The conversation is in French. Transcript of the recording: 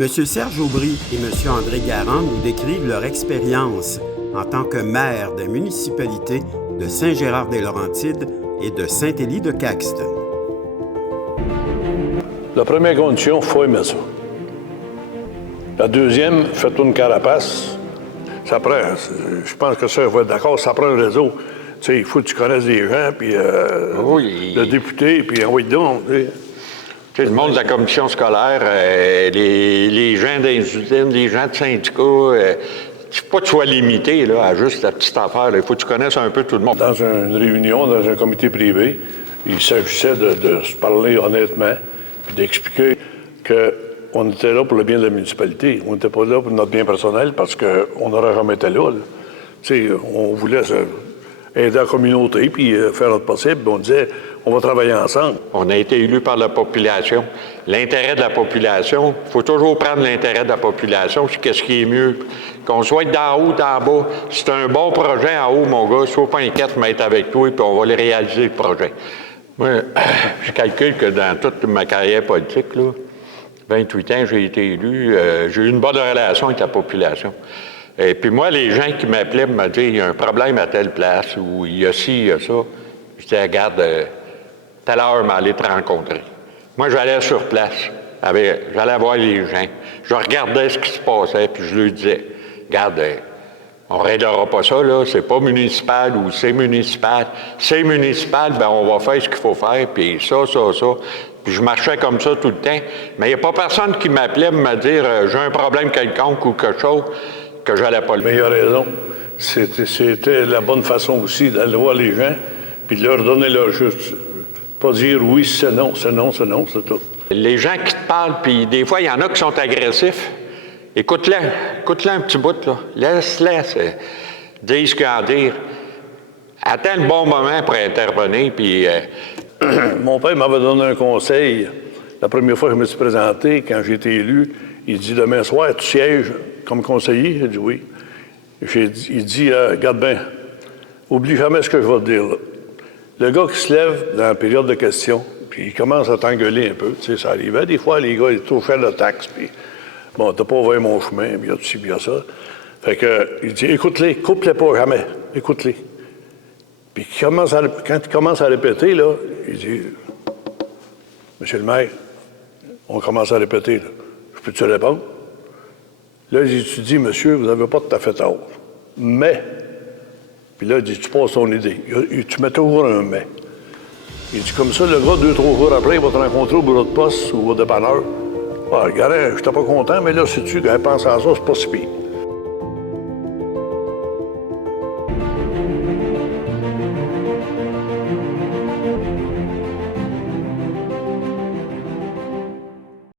M. Serge Aubry et M. André Garand nous décrivent leur expérience en tant que maire des municipalités de Saint-Gérard-des-Laurentides et de Saint-Élie-de-Caxton. La première condition, il faut aimer ça. La deuxième, faites une carapace. Ça prend, je pense que ça, il faut être d'accord, ça prend un réseau. Tu sais, il faut que tu connaisses des gens, puis le député, puis envoie donc. Tu sais, le monde de la commission scolaire, les gens des usines, les gens de syndicats, pas que tu sois limité là, à juste la petite affaire. Il faut que tu connaisses un peu tout le monde. Dans une réunion, dans un comité privé, il s'agissait de se parler honnêtement, puis d'expliquer qu'on était là pour le bien de la municipalité. On n'était pas là pour notre bien personnel parce qu'on n'aurait jamais été là. Tu sais, on voulait aider la communauté puis faire notre possible. On disait, on va travailler ensemble. On a été élus par la population. L'intérêt de la population, il faut toujours prendre l'intérêt de la population. Qu'est-ce qui est mieux? Qu'on soit d'en haut, d'en bas. C'est un bon projet en haut, mon gars. Sois pas inquiète, je vais être avec toi et puis on va le réaliser, le projet. Moi, je calcule que dans toute ma carrière politique, là, 28 ans, j'ai été élu, j'ai eu une bonne relation avec la population. Et puis moi, les gens qui m'appelaient me disaient, il y a un problème à telle place, ou il y a ci, il y a ça. Je disais, regarde, telle heure, m'aller te rencontrer. Moi, j'allais sur place, j'allais voir les gens. Je regardais ce qui se passait, puis je leur disais, regarde, on ne réglera pas ça, là, c'est pas municipal ou c'est municipal. C'est municipal, bien, on va faire ce qu'il faut faire, puis ça. Puis je marchais comme ça tout le temps. Mais il n'y a pas personne qui m'appelait me dire j'ai un problème quelconque ou quelque chose que j'allais pas le faire. Mais il a raison. C'était la bonne façon aussi d'aller voir les gens puis de leur donner leur juste. Pas dire oui, c'est non, c'est non, c'est non, c'est tout. Les gens qui te parlent, puis des fois, il y en a qui sont agressifs. Écoute-les un petit bout, là. Laisse-les dire ce qu'il y a à dire. Attends le bon moment pour intervenir, puis... Mon père m'avait donné un conseil la première fois que je me suis présenté, quand j'ai été élu. Il dit, demain soir, tu sièges comme conseiller? J'ai dit oui. Il dit, regarde bien, oublie jamais ce que je vais te dire là. Le gars qui se lève dans la période de questions, puis il commence à t'engueuler un peu, tu sais, ça arrivait. Des fois, les gars, ils trouvent cher de taxes, puis bon, t'as pas ouvert mon chemin, puis il y a tout ci, puis il y a ça. Fait que, il dit, écoute-les, coupe-les pas jamais, écoute-les. Puis quand il commence à répéter, là, il dit, Monsieur le maire, on commence à répéter, là. Je peux-tu répondre? Là, il dit, tu dis, monsieur, vous n'avez pas tout à fait tort. Mais, puis là, il dit, tu passes ton idée. Tu mets toujours un mais. Il dit, comme ça, le gars, 2-3 jours après, il va te rencontrer au bureau de poste ou au dépanneur. Ah, regarde, je n'étais pas content, mais là, sais-tu, quand il pense à ça, c'est pas si pire.